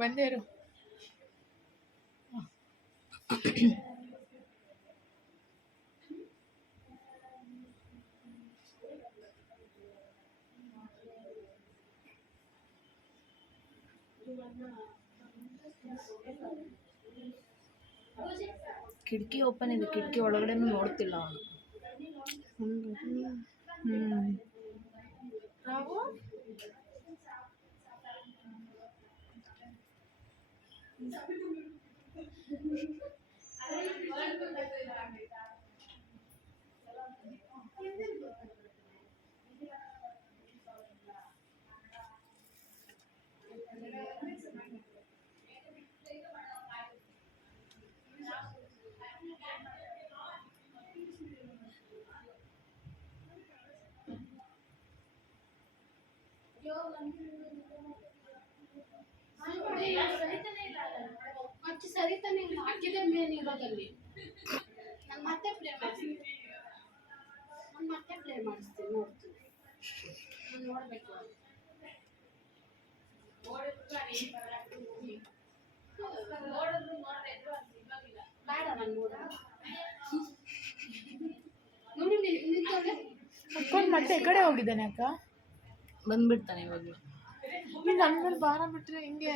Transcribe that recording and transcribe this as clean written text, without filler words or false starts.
ಬಂದೇರು ಕಿಟಕಿ ಓಪನ್ ಇದೆ, ಕಿಟಕಿ ಒಳಗಡೆನೂ ನೋಡ್ತಿಲ್ಲ ಅವನು. ಸರಿತಾನೆ ಇಲ್ಲ, ಹಾಕಿದ್ರೆ ಮೇನ್ ಇರೋದಲ್ಲಿ ನಾನು ಮತ್ತೆ ಪ್ಲೇ ಮಾಡಿಸ್ತೀನಿ, ನೋಡ್ತೀನಿ, ನಾನು ನೋಡ್ಬೇಕು. ಬೇಡ ನಾನು ನೋಡಿ ನಿಂತೋಳೆ ಅಕ್ಕೊಂದು ಮತ್ತೆ ಈ ಕಡೆ ಹೋಗಿದ್ದಾನೆ ಅಕ್ಕ. ಬಂದ್ಬಿಡ್ತಾನೆ ಇವಾಗ. ನನ್ನ ಮೇಲೆ ಭಾರ ಬಿಟ್ರೆ ಹಿಂಗೆ.